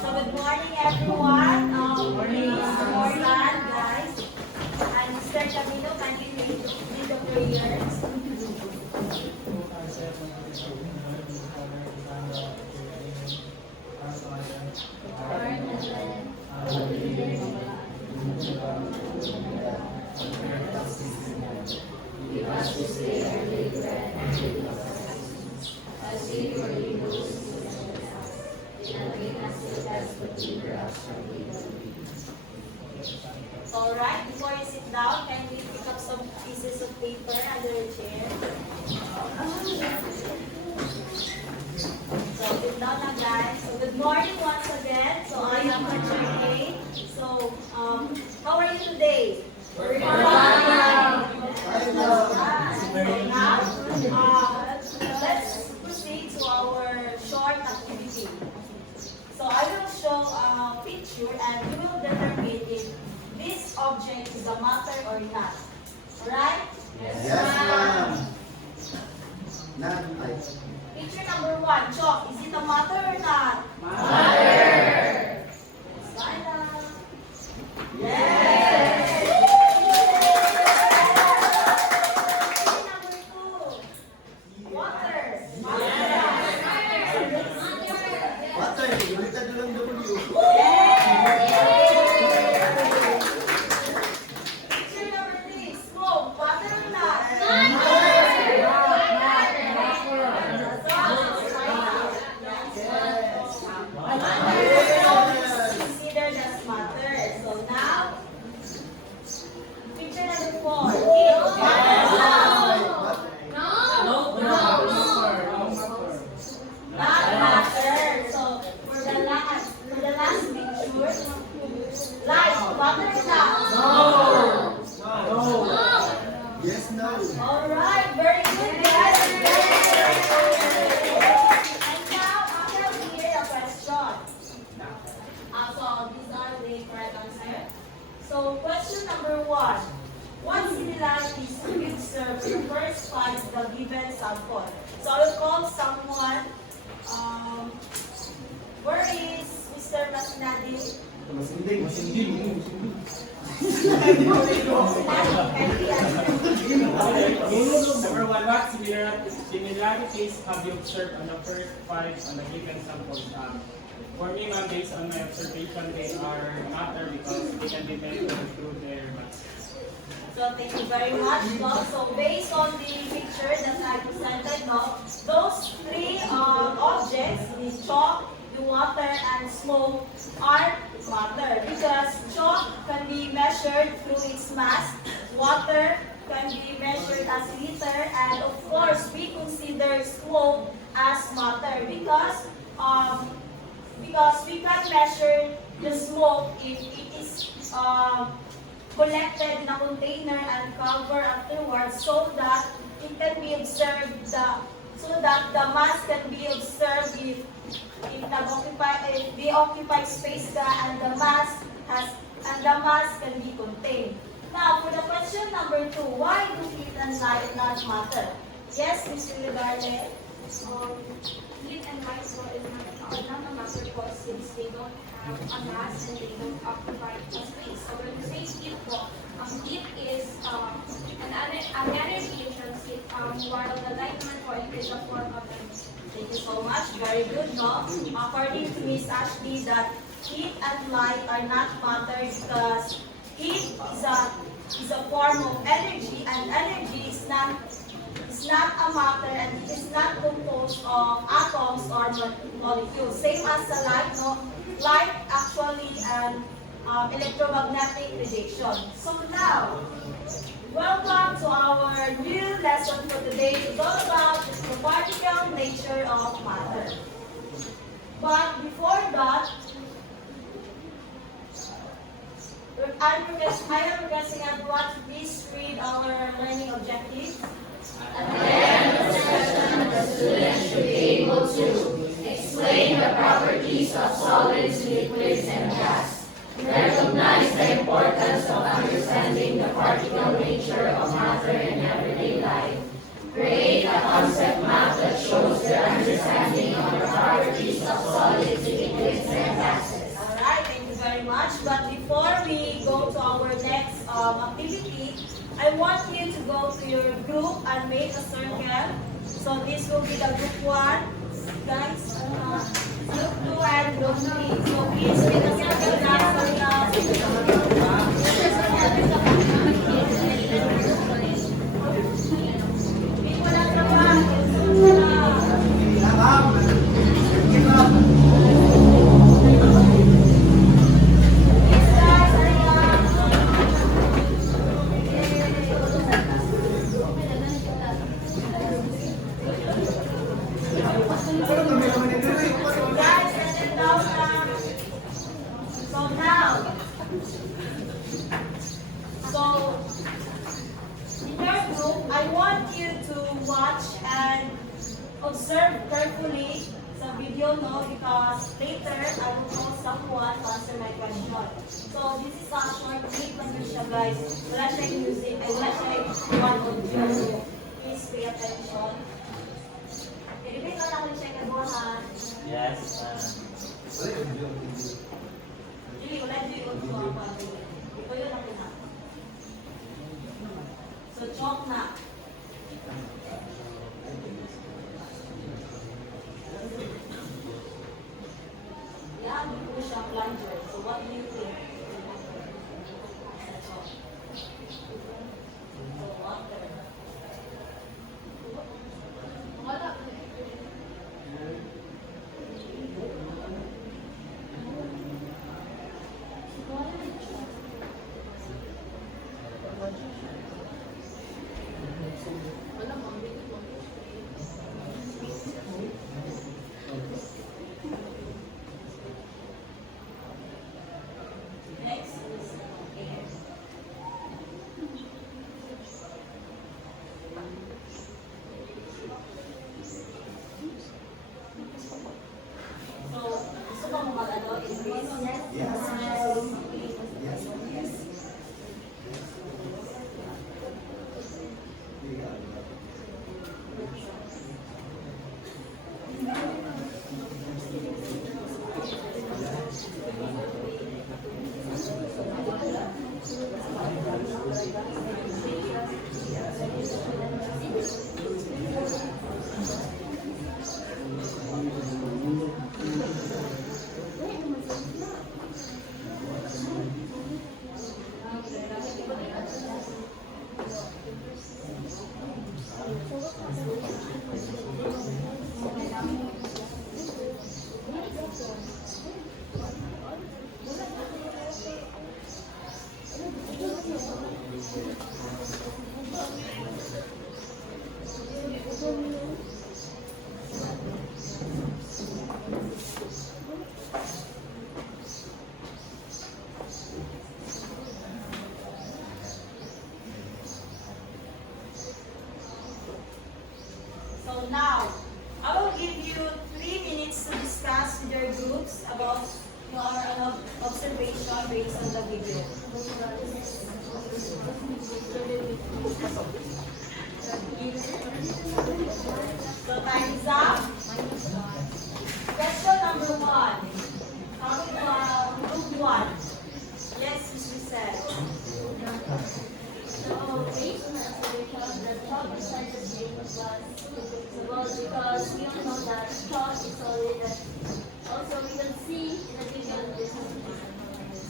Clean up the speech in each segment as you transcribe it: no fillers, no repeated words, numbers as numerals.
So good morning everyone. Please stand guys. And Mr. Camilo, can you lead the prayers? Give us this day our daily bread, and forgive us as we forgive those who sin against us. Do not bring us to test, but deliver us from evil. Alright, before you sit down, can you pick up some pieces of paper under your chair? So sit down na guys. So good morning once again. So I am Teacher Kate. So how are you today? Very good. Let's proceed to our short activity. So I will show a picture and you will determine if this object is a matter or not. Alright? Yes, ma'am. Not I. Picture number 1, chalk. Is it a matter or not? Mother! Silence. Yes. Picture number 2, water. What are you? Baliktad na lang W. Picture number 3, smoke. Water or not? Considered as matter. So now, picture number 4, heat. Not matter. So for the last picture, light. Water or not? Yes, no. Alright, very good guys. And now I have here a question. So these are the correct answer. So question number 1. What similarities do you observe in the first 5 of the given sample? So I will call someone. Where is Mr. Masinadi? Masinding. Masinding. Number 1, what similarities have you observed on the first 5 on the given samples? For me, ma'am, based on my observation, they are matter because they can be measured through their mass. So thank you very much. No? So based on the picture that I presented, no, those 3 objects, the chalk, the water, and smoke, are matter because chalk can be measured through its mass, water can be measured as liter, and of course we consider smoke as matter because we can measure the smoke if it is collected in a container and covered afterwards so that it can be observed so that the mass can be observed if they occupy space and the mass can be contained. Now for the question number 2, why do heat and light not matter? Yes, Mr. Legarle? Heat and light are not a matter because since they don't have a mass and they don't occupy a space. So when we say heat, heat is an energy in transit, while the light is a form of energy. Thank you so much. Very good, no? According to Miss Ashley, that heat and light are not matter because heat is a form of energy, and energy is not a matter, and it is not composed of atoms or molecules. Same as the light, no? Light actually an electromagnetic radiation. So now, welcome to our new lesson for today. It's all about the particle nature of matter. But before that, I am requesting everyone to please read our learning objectives. At the end of the session, the student should be able to explain the properties of solids, liquids, and gas, recognize the importance of understanding the particle nature of matter in everyday life, create a concept map that shows their understanding of the properties of solids, liquids, and gases, activity, I want you to go to your group and make a circle. So this will be the group 1. Guys, group 2 and group 3. So please make a circle now for Hindi wala trabaho. Yes, guys, hurry up. Guys, set it down now. So now, in your group, I want you to watch and observe carefully sa video, no? Because later, I will call someone to answer my question. So this is a short clip lang yun siya, guys. Wala siyang music, ay wala siyang one audio. So please pay attention. Repeat ko lang kung siya kabuhan. Yes. Hindi, wala dito yung audio ako. Ito yun ang ina. So chalk na. Yeah, hindi po siya plunger. So what do you think? So water. Next is air. So, gusto ba mo mag-ano? Increase? So now, I will give you 3 minutes to discuss with your groups about your observation based on the video. So time is up. Question number 1. Group 1. Yes, Mr. Said. So, based on the observation, the chalk decided to make was visible because we all know that chalk is solid and also we can see in the video this is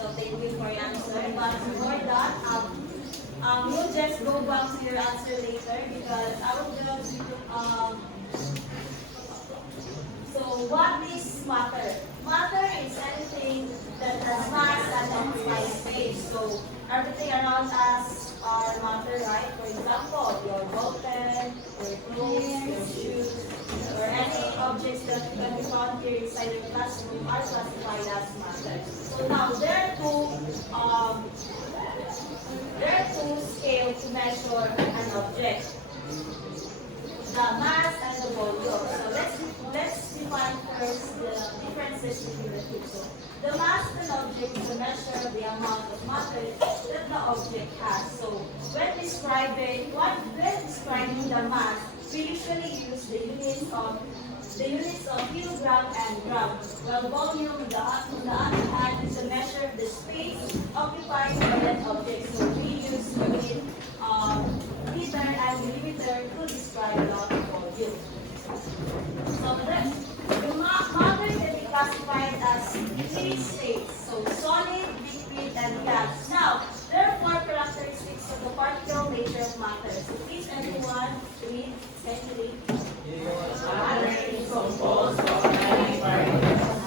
So thank you for your answer. But before that, we'll just go back to your answer later because I will just so what is matter? Matter is anything that has mass and occupies space. So everything around us are matter, right? For example, your button, your clothes, your shoes, or any objects that can be found here inside your classroom are classified as matter. So now there are two scales to measure an object: the mass and the volume. So let's define first the differences between the two. So the mass of an object is a measure of the amount of matter that the object has. So when describing the mass, we usually use the units of kilogram and gram. While volume, on the other hand, is a measure of the space occupied by that object. So we as three states. So solid, liquid, and gas. Now, there are four characteristics of the particle nature of matter. So please everyone read, secondly. Matter is composed of many particles.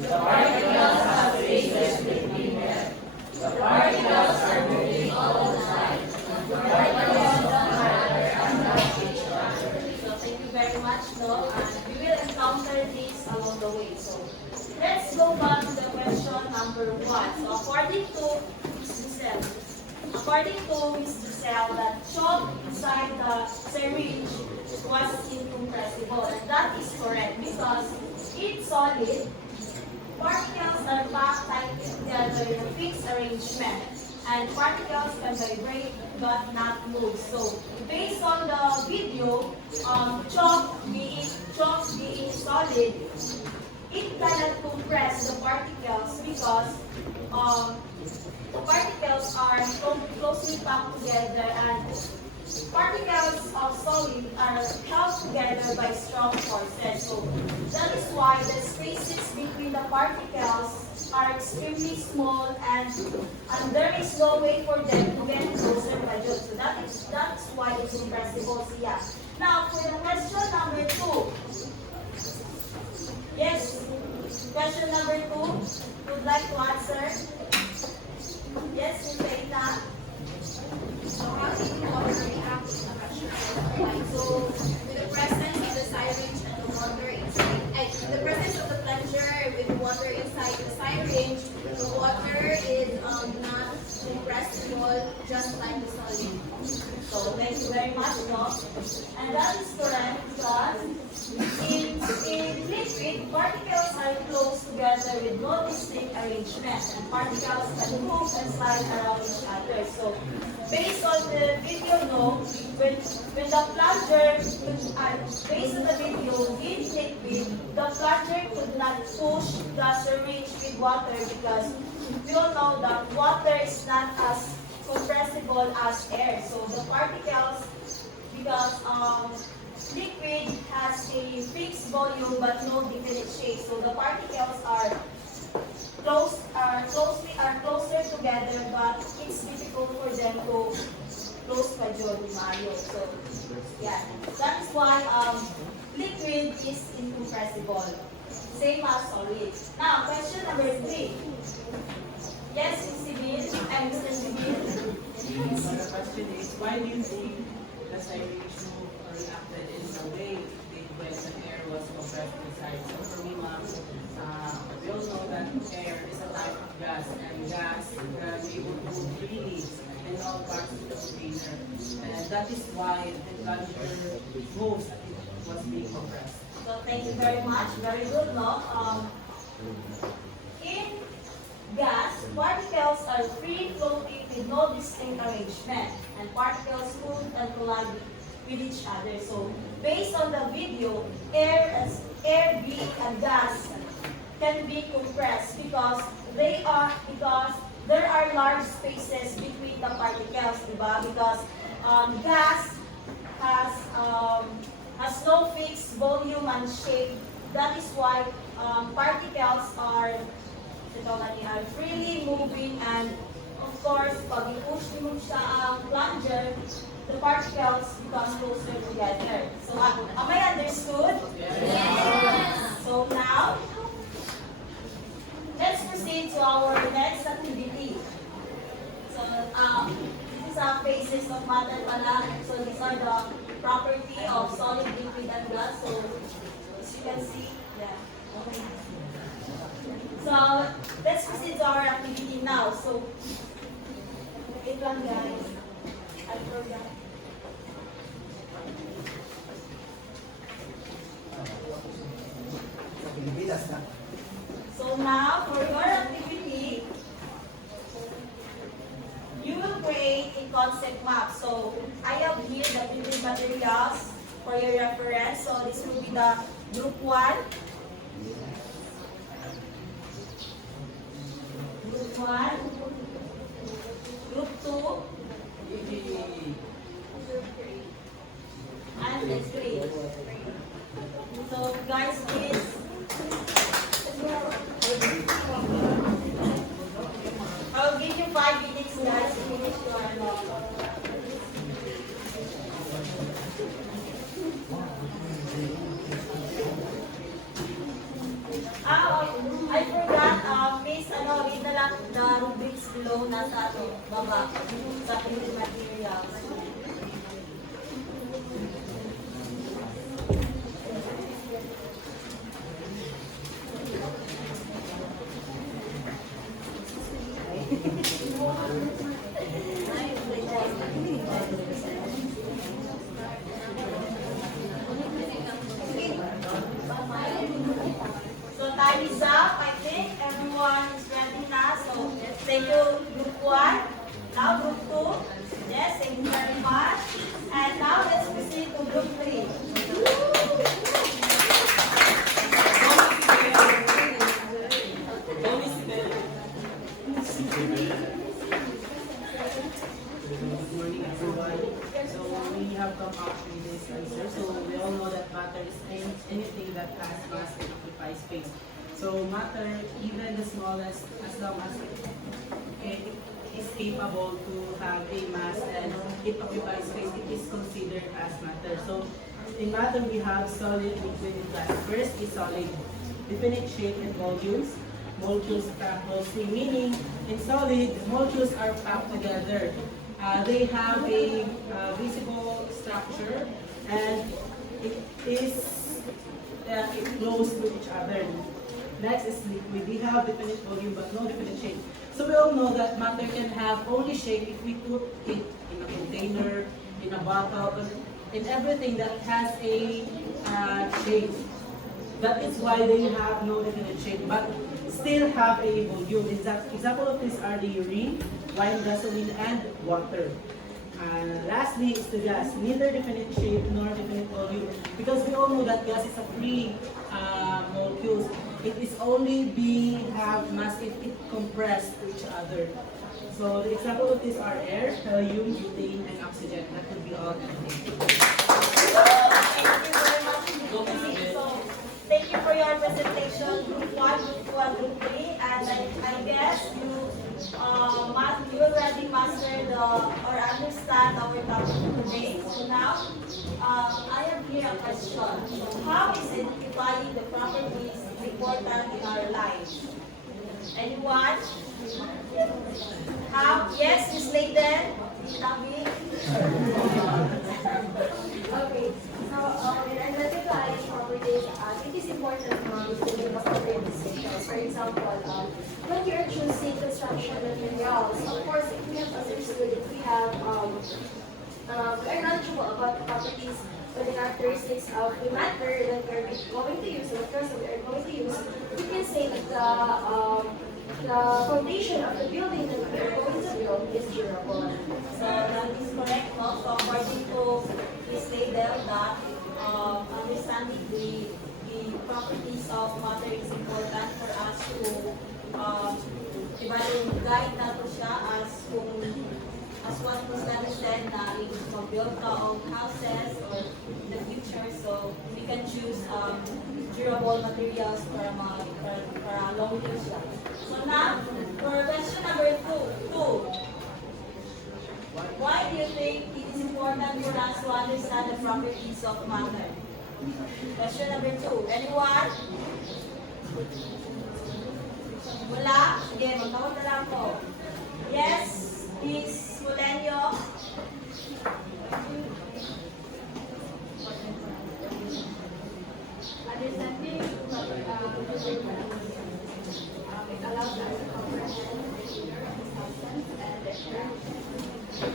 The particles have spaces between them. The particles are moving all the time. The particles of matter are not each other. So thank you very much, no? And we will encounter this along the way. So let's go back to the question number 1. So according to Ms. Giselle, that chalk inside the syringe was incompressible. And that is correct because it's solid. Particles are packed tightly together in a fixed arrangement. And particles can vibrate but not move. So based on the video, chalk being solid, it cannot compress the particles because the particles are closely packed together, and particles of solid are held together by strong forces. So that is why the spaces between the particles are extremely small, and there is no way for them to get closer by Diyos. So that's why it's compressible siya. Now, for the question number 2. Yes, question number 2. Would like to answer? Yes, Ms. Aina. So how did the water react to the pressure of the light? So with the presence of the syringe and the water inside, in the presence of the plunger with the water inside the syringe, the water is not compressible, just like the solid. So thank you very much, no? And that is correct because in liquid, particles are close together with no distinct arrangement, and particles can move and slide around each other. So based on the video, no, when the plunger, based on the video, in liquid, the plunger could not push the syringe with water because we all know that water is not as compressible as air. So the particles, because liquid has a fixed volume but no definite shape, so the particles are closer together, but it's difficult for them to close pa dyan, Mario. So yeah, that's why liquid is incompressible, same as solid. Now question number 3. Yes, Ms. Sibyl, and Mr. Sibyl. The question is, why do you think the syringe moved or reacted in the way it did when the air was compressed inside? So for me, ma'am, we all know that air is a type of gas, and gas can be able to move freely in all parts of the container. And that is why the plunger moves as it was being compressed. So thank you very much. Very good, no? In gas, particles are free floating with no distinct arrangement, and particles move and collide with each other. So based on the video, air being a gas can be compressed because there are large spaces between the particles, diba? Because gas has no fixed volume and shape. That is why particles are freely moving, and of course, pag i-push mo siya ang plunger, the particles become closer together. So, am I understood? Yes! So now, let's proceed to our next activity. So, this is our phases of matter pala. So, these are the property of solid, liquid, and gas. So, as you can see, yeah. Okay. So, let's proceed to our activity now. So, wait lang guys. I forgot. Pilipinas na. So now, for your activity, you will create a concept map. So, I have here the printed materials for your reference. So, this will be the group 1. Group 1. Group 2. And group 3. So, guys, please. nasa baba sa printed materials. So time is up. I think everyone is ready now. So thank you, group 1. Now group 2. Yes, thank you very much. And now let's proceed to group 3. Good morning, everyone. So we have come up with this answer. So we all know that matter is anything that has mass and occupies space. So matter, even the smallest, as long as it is capable to have a mass and it occupies space, it is considered as matter. So in matter, we have solid, liquid, and gas. First is solid, definite shape and volumes. Molecules packed closely, meaning in solid, molecules are packed together. They have a visible structure and it flows with each other. Next is liquid. We have definite volume but no definite shape. So we all know that matter can have only shape if we put it in a container, in a bottle, in everything that has a shape. That is why they have no definite shape, but still have a volume. Example of this are the urine, wine, gasoline, and water. Lastly is the gas, neither definite shape nor definite volume, because we all know that gas is a free molecules. It is only have mass if it compressed to each other. So the example of these are air, helium, butane, and oxygen. That would be all. Thank you very much. So, thank you for your presentation, group 1, group 2, and group 3. And I guess you already mastered or understand our topic today. So now, I have here a question. How is identifying the properties important in our lives? Anyone? How? Yes, Ms. Layden? Tabi? Okay, so in identifying properties, it is important to make appropriate decisions. For example, when you're choosing construction materials, of course, if we have understood, if we have, we are knowledgeable about the properties or the characteristics of the matter that we are going to use, the materials that we are going to use, we can say that the foundation of the building that we are going to build is durable. So that is correct, no? So according to Ms. Laydel, that understanding the properties of matter is important for us to guide na to siya as what Ms. Lana said na if mag-build ka of houses or in the future, so we can choose durable materials para long live siya. So now, for question number 2. Why do you think it is important for us to understand the properties of matter? Question number 2. Anyone? Wala? Sige, magtawag na lang po. Yes, Miss Molenyo? Understanding it allows us to comprehend substance and texture.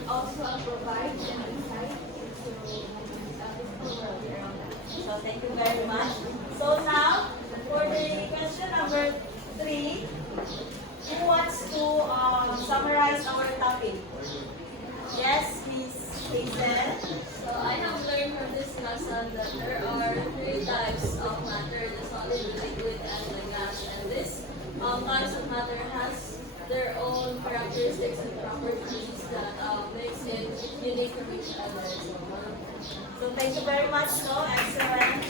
Also provides an insight into the physical world around us. So thank you very much. So now, for the question number 3, who wants to summarize our topic? Yes, Miss Hazel? So I have learned from this lesson that there are 3 types of matter, the solid, the liquid, and the gas. And this types of matter has their own characteristics and properties that makes it unique from each other. So thank you very much, no? Excellent.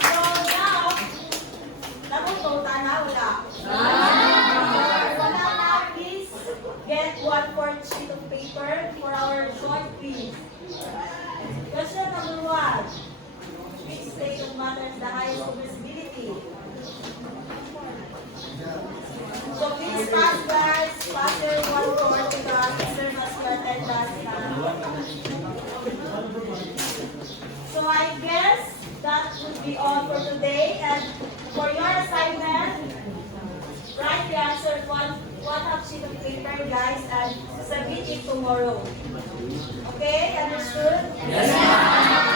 So now, nakututa na, wala? Wala na, please get 1/4 sheet of paper for our short quiz. Question number 1. Which state of matter is the highest compressibility? So please pass, guys. Pass your all for today. And for your assignment, write the answer one half sheet of paper, guys, and submit it tomorrow. Okay, understood? Yes, ma'am.